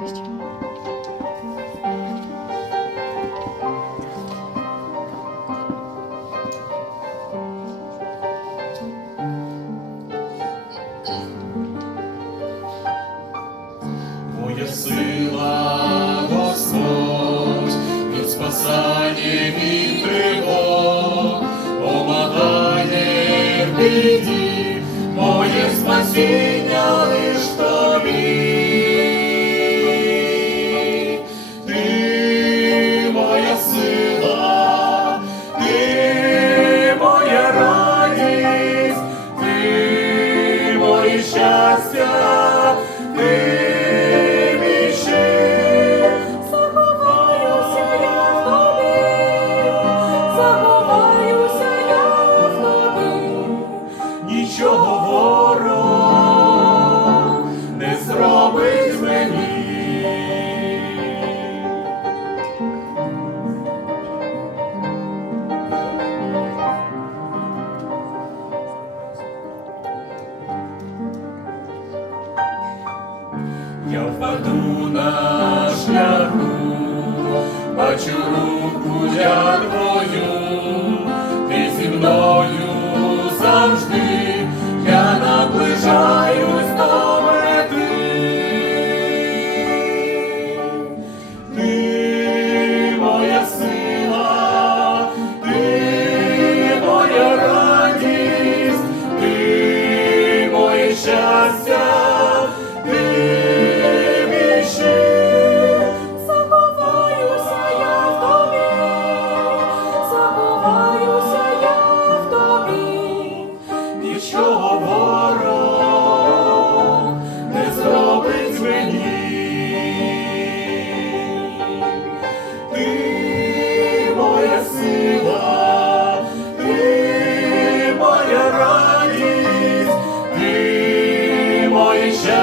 Вище. Моя сила, Господь, від спасання від тривог, помагає в біді, моє спасіння Я впаду на шляху, бачу руку я твою, ти зі мною завжди, я наближаюсь до мети. Ти моя сила, ти моя радість, ти моє щастя,